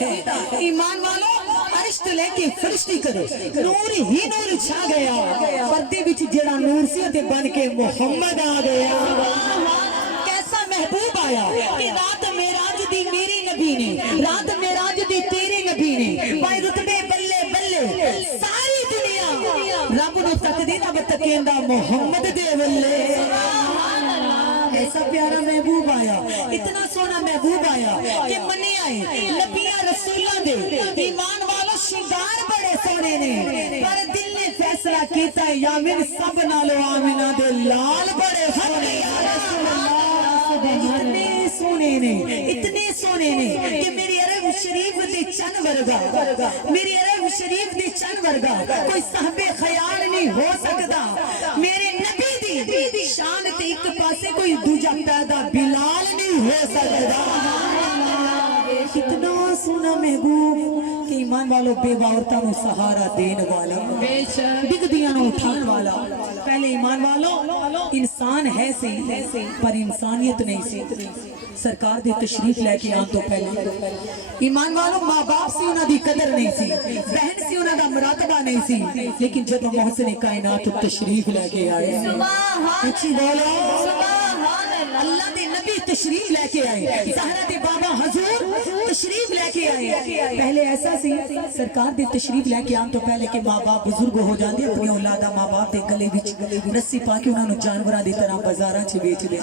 ہے ایمان والوں عرش تو لے کے فرشتی کرو نور ہی نور چھا گیا پردے وچ جڑا نور سی تے بن کے محمد آ گیا کیسا محبوب آیا کہ رات معراج دی میری نبی نے رات معراج دی تیرے نبی نے بھائی رتبے بلے بلے ساری دنیا رب نو تقدیر اب تکیندا محمد دے ولے ایسا پیارا محبوب آیا اتنا سونا محبوب آیا کہ منی آئے نبیاں رسولہ دے ایمان والو شنگار بڑے سونے نے پر دل نے فیصلہ کیتا ہے یامن سب نالو آمنہ دے لال بڑے سونے اتنے سونے نے کہ میری عرب شریف دی چن ورگا میری عرب شریف دی چن ورگا کوئی صحب خیال نہیں ہو سکتا میرے نبی دی شان تے ایک پاسے کوئی دوجہ پیدا بلال نہیں ہو سکتا اتنا سونا محبوب کہ ایمان والوں بے باورتہ نو سہارا دین والا بگ دیاں نو اٹھان والا پہلے ایمان والوں انسان ہے سی پر انسانیت نہیں سی سرکار دے تشریف لے کے آن تو پہلے ایمان والوں ماں باپ سے انہاں دی قدر نہیں سی بہن سے انہاں دا مراتبہ نہیں سی لیکن جب محسن کائنات تشریف لے کے آئے اچھی بولو اللہ دے نبی تشریف لے کے آئے زہرہ دے بابا حضور تشریف لے کے آئے پہلے ایسا سی سرکار دے تشریف لے کے آن تو پہلے کہ ماں باپ بزرگ ہو جاندے اپنی اولادہ ماں باپ دے گلے وچ رسی پا کے انہاں نو جانوراں دی طرح بازاراں چ بیچ دے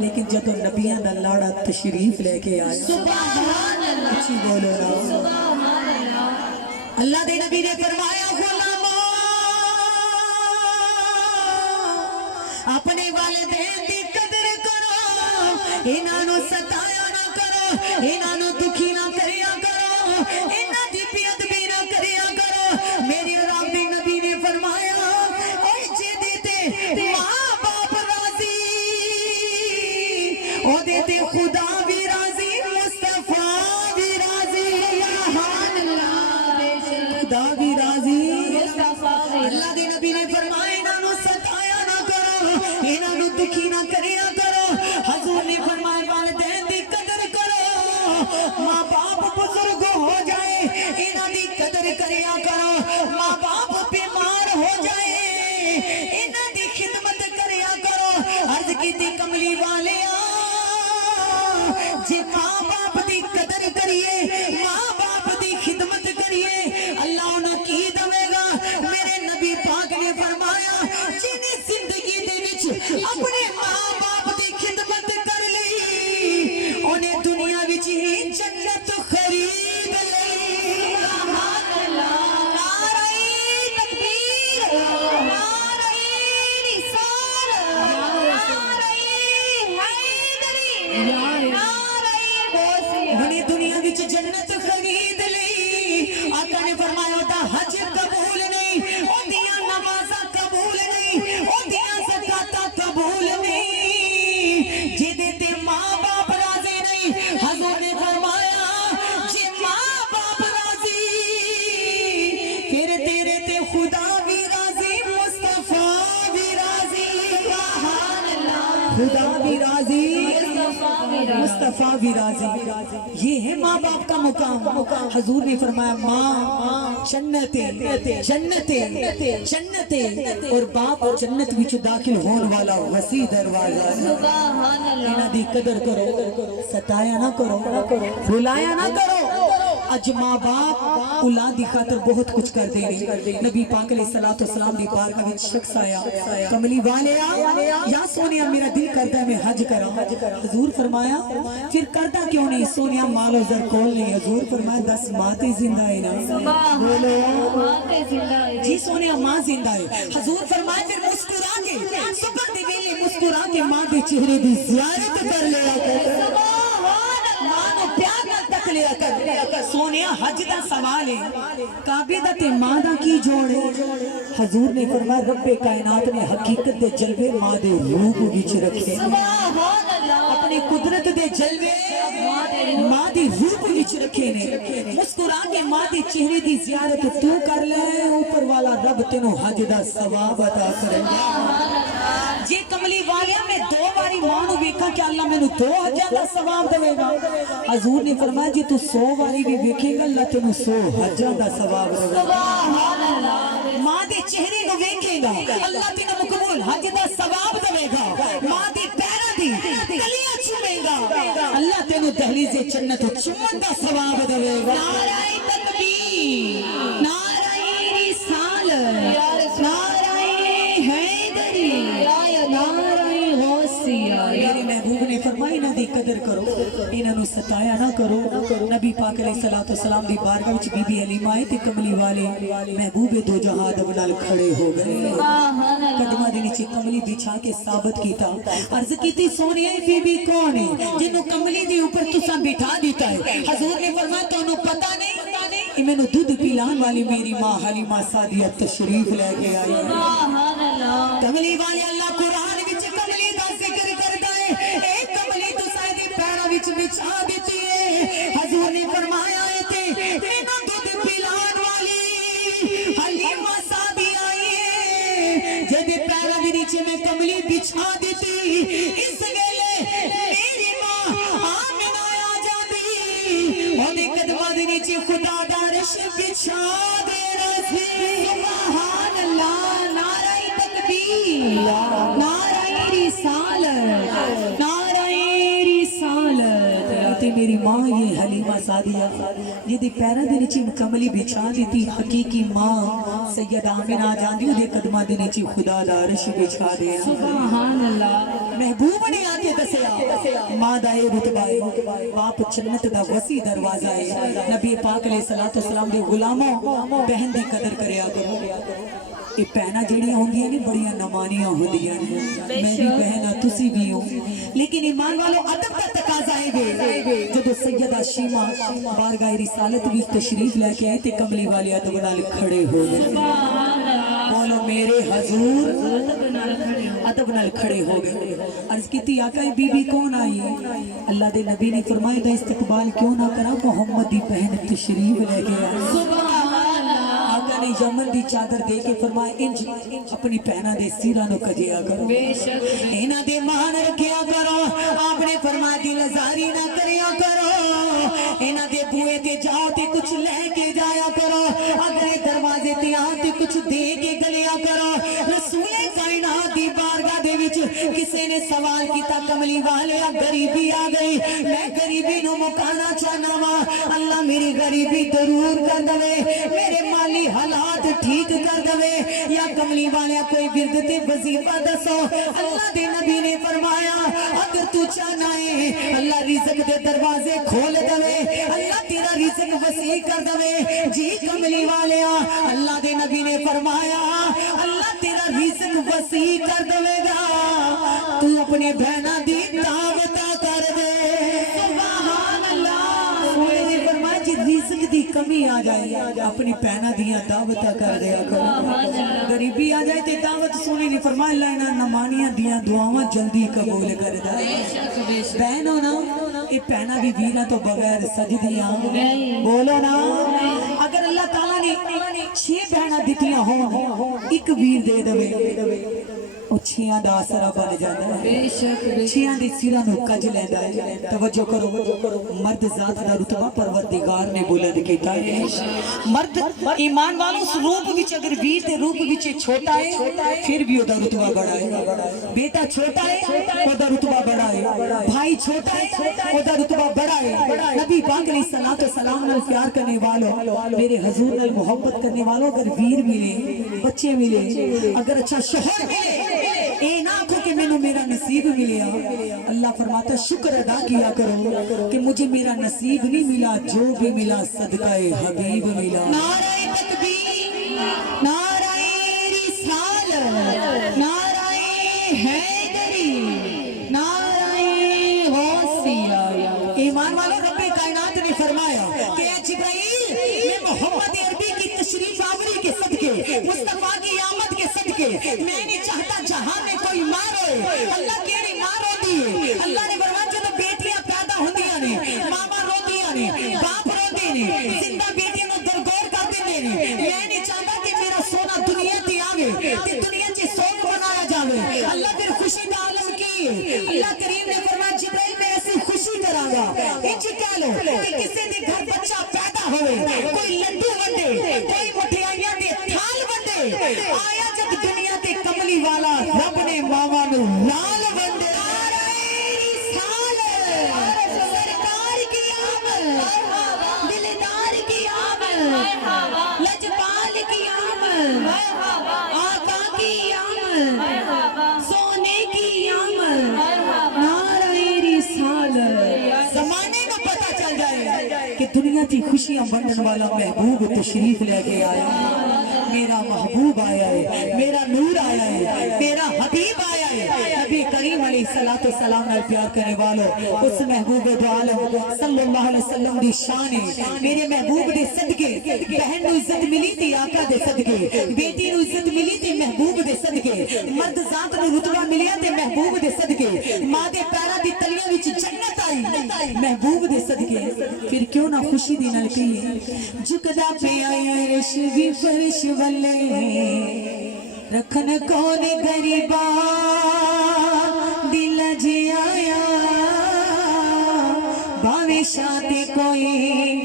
لیکن جب نبیاں دا لاڑا تشریف لے کے آئے سبحان اللہ اچھی بولو نا سبحان اللہ اللہ دے نبی نے فرمایا غلامو اپنے والدین دی قدر کرو انہاں نو ستایا نہ کرو انہاں نو دکھی نہ کریا کرو انہاں دی بے ادبی نہ کریا کرو میری رب دے نبی نے فرمایا اے جے تے ماں باپ راضی او دے تے خدا بھی راضی مصطفیٰ بھی راضی سبحان اللہ خدا بھی راضی اللہ دے نبی نے فرمایا انہاں نو ستایا نہ کرو انہاں نو دکھی نہ کریا کرو حضور نے فرمایا والدین دی قدر کرو ماں باپ بزرگ ہو جائے انہاں دی قدر کریا کرو ماں باپ بیمار ہو جائے انہاں دی خدمت کریا کرو عرض کیتی کملی والے جی ماں باپ دی قدر کریے ماں باپ دی خدمت کریے اللہ انہوں کی دوے گا میرے نبی پاک نے فرمایا جنہیں زندگی دے وچ اپنے ماں باپ دی خدمت کر لی انہیں دنیا وچ ہی جنت خرید لی سبحان اللہ نعرہ تکبیر نعرہ رسالت نعرہ حیدری انہیں دنیا وچ جنت خرید لی آقا نے فرمایا ہوتا حج قبول نہیں ہوندیاں نمازاں قبول نہیں ہوندیاں زکاتاں قبول نہیں جدے تے ماں باپ راضی نہیں حضور نے فرمایا جے ماں باپ راضی پھر تیرے تے خدا بھی راضی مصطفیٰ بھی راضی سبحان اللہ خدا بھی راضی مصطفیٰ بھی راضی یہ ہے ماں باپ کا مقام حضور نے فرمایا ماں جنت اور باپ جنت وچ داخل ہون والا وسیع دروازہ انہاں دی قدر کرو ستایا نہ کرو رلایا نہ کرو اج ماں باپ اولاد دی خاطر بہت کچھ کر دے نبی پاک علیہ السلام دی بارگاہ وچ شخص آیا کملی والیا یا سونیا میرا دل کرتا ہے میں حج کراں حضور فرمایا پھر کرتا کیوں نہیں سونیا مال و زر کول نہیں حضور فرمایا 10 ماں تے زندہ ہے نا بولو جی سونیا ماں زندہ ہے حضور فرمایا پھر مسکرا کے صبح دی ویلے مسکرا کے ماں دے چہرے دی زیارت کر لیا کر ماں نو پیار نال تک لیا کر سونیا حج دا سوال ہے کعبے دا تے ماں دا کی جوڑ ہے حضور نے فرمایا رب کائنات نے حقیقت دے جلوے ماں دے روح وچ رکھے اپنی قدرت دے جلوے ماں دے روح وچ رکھے رکھے نے مسکرا کے ماں دے چہرے دی زیارت تو کر لے اوپر والا رب تینوں حج دا ثواب عطا کرے گا جے کملی والیا میں 2 باری ماں نو ویکھاں کہ اللہ مینوں 2 حجاں دا ثواب دے گا حضور نے فرمایا جے تو 100 باری بھی ویکھے گا اللہ تینوں 100 حجاں دا ثواب دے گا سبحان اللہ ماں دے چہرے کو ویکھے گا اللہ تینوں مقبول حج دا ثواب دے گا ماں دے پیراں دی کلیاں چومے گا اللہ تینوں دہلیز جنت چومن دا ثواب دے گا نعرہ تکبیر نعرہ رسالت نعرہ حیدری نعرہ غوثیہ میرے محبوب نے فرمایا انہاں دی قدر کرو انہاں نو ستایا نہ کرو نبی پاک علیہ الصلوۃ والسلام دی بارگاہ وچ بی بی حلیمہ آئی تے کملی والے محبوب دو جہان دے نال کھڑے ہو گئے قدماں دے نیچے کملی بچھا کے ثابت کیتا عرض کیتی سونی بی بی کون ہے جنوں کملی دے اوپر تساں بٹھا دیتا ہے حضور نے فرمایا تانوں پتہ نہیں کہ میں نے دودھ پلان والی میری ماں حلیمہ سعدیہ تشریف لے کے آئی سبحان اللہ کملی والے اللہ قرآن وچ کملی دا ذکر کردا ہے اے کملی تو سائے پیراں وچ بچھا دیتی ہے حضور نے فرمایا ہے تے میں نے دودھ پلان والی حلیمہ سعدیہ آئی ہے جدے پیراں دے نیچے میں کملی بچھا دیتی اس ویلے میری ماں آمنہ آ جاندی اودے قدماں دے نیچے خدا دا عرش بچھا دے رہی سبحان اللہ نعرہ تکبیر نعرہ رسالت نعرہ رسالت تے میری ماں یہ حلیمہ سعدیہ جدی پیراں دے نیچے کملی بچھا دیتی حقیقی ماں سید آمنہ آ جاندی دے قدماں دے نیچے خدا دا عرش بچھا دے سبحان اللہ محبوب نے آ کے دسیا ماں دا اے رتبہ ہے باپ جنت دا وسیع دروازہ ہے نبی پاک علیہ الصلوۃ والسلام دے غلاموں بہن دی قدر کریا کرو یہ پہنا جیڑیاں ہوندیاں نے بڑیاں نمانیاں ہوندیاں نے میری بہن تسی بھی ہو لیکن ایمان والو ادب کا تقاضا ہے جب سیدہ شیمہ بارگاہ رسالت بھی تشریف لے کے آئے تے کملی والے ادب نال کھڑے ہو گئے بولو میرے حضور ادب نال کھڑے ہو گئے عرض کیتی آقا بی بی کون آئی ہے اللہ دے نبی نے فرمایا دا استقبال کیوں نہ کرا محمد دی بہن تشریف لے کے آئے آقا نے یمن دی چادر دے کے فرمایا انج اپنی پہنا دے سیرہ نو کجیا کرو اینا دے مان رکھیا کرو آپ نے فرمایا دل زاری نہ کریا کرو اینا دے بوئے تے جاؤ تے کچھ لے کے جایا کرو اگر دروازے تے آتے کچھ دے کے گلیا کرو رسول کائنات دی بارگاہ دے وچ کسے نے سوال کیتا کملی والے غریبی آ گئی میں غریبی نو مکانا چاہنا وا اللہ میری غریبی ضرور کر دے میرے مالی حالات ٹھیک کر دے یا کملی والے کوئی ورد تے وظیفہ دسو اللہ دے نبی نے فرمایا اگر تو چاہنا ہے اللہ رزق دے دروازے کھول دے اللہ تیرا رزق وسیع کر دے جی کملی والے اللہ دے نبی نے فرمایا اللہ تیرا رزق وسیع کر دے گا تو اپنے بہنا دی دعوت کر دے سبحان اللہ سونے نے فرمایا جی رزق دی کمی آ جائے اپنی بہنا دیا دعوت کر دیا کرو غریبی آ جائے تے دعوت سونے نے فرمایا اللہ انہاں نمانیاں دیا دعاواں جلدی قبول کر دے بہن ہو نا یہ پہنا بھی ویرہ تو بغیر سجدیاں بولو نا اگر اللہ تعالیٰ نے 6 بہنہ دیتیاں ہوں ایک ویر دے دے وہ 6 دا آسرہ بن جاتا ہے 6 دے سیرہ نو کج لیندہ ہے توجہ کرو مرد ذات دا رتبہ پروردگار نے بلند کیتا ہے مرد ایمان والوں اس روپ وچ اگر ویر دے روپ وچ چھوٹا ہے پھر بھی او دا رتبہ بڑا ہے بیٹا چھوٹا ہے او دا رتبہ بڑا ہے بھائی چھوٹا ہے او دا رتبہ بڑا ہے نبی پاک علیہ الصلوۃ والسلام نال پیار کرنے والوں میرے حضور نال محبت کرنے والوں اگر ویر ملے بچے ملے اگر اچھا شوہر ملے اے نہ کہو کہ میں نے میرا نصیب ملیا اللہ فرماتا شکر ادا کیا کرو کہ مجھے میرا نصیب نہیں ملا جو بھی ملا صدقہ حبیب ملا نعرہ تکبیر نعرہ رسالت نعرہ حیدری نعرہ غوثیہ ایمان والوں رب کائنات نے فرمایا کہ اے جبرائیل میں محمد عربی کی تشریف آوری کے صدقے مصطفیٰ کی آمد کے صدقے میں نہیں چاہتا جہاں میں کوئی ماں روئے اللہ کیڑی ماں رو دی اللہ نے فرمایا جب بیٹیاں پیدا ہوندیاں نے ماما رو دیاں نے باپ رو میں نہیں چاہتا کہ میرا سونا دنیا تے آوے تے دنیا چ سوگ بنایا جاوے اللہ پھر خوشی دا عالم کی اللہ کریم نے فرمایا جبرائیل میں ایسی خوشی کراں گا انج کہہ لو کہ کسی دے گھر بچہ پیدا ہوئے کوئی لڈو ونڈے کوئی مٹھائیاں دے تھال ونڈے آیا جب دنیا تے کملی والا رب نے ماواں نوں لال ونڈے سرکار کی آمد دلدار کی آمد لجپال کی آمد آقا کی آمد سونے کی آمد نعرہ رسالت زمانے کو پتہ چل جائے کہ دنیا کی خوشیاں بننے والا محبوب تشریف لے کے آیا میرا محبوب آیا ہے میرا نور آیا ہے میرا حبیب آیا ہے نبی کریم علیہ السلام نے پیار کرنے والوں اس محبوب دو عالم صلی اللہ علیہ وسلم دی شان ہے میرے محبوب دے صدقے بہن نو عزت ملی تھی آقا دے صدقے بیٹی نو عزت ملی تھی محبوب دے صدقے مرد ذات نو رتبہ ملیا تے محبوب دے صدقے ماں دے پیراں دی تلیاں وچ جنت آئی محبوب دے صدقے پھر کیوں نہ خوشی دی نال پی جھکدا پیا عرش بھی فرش والے رکھن کون غریبا دل جی آیا باوے شاہ تے کوئی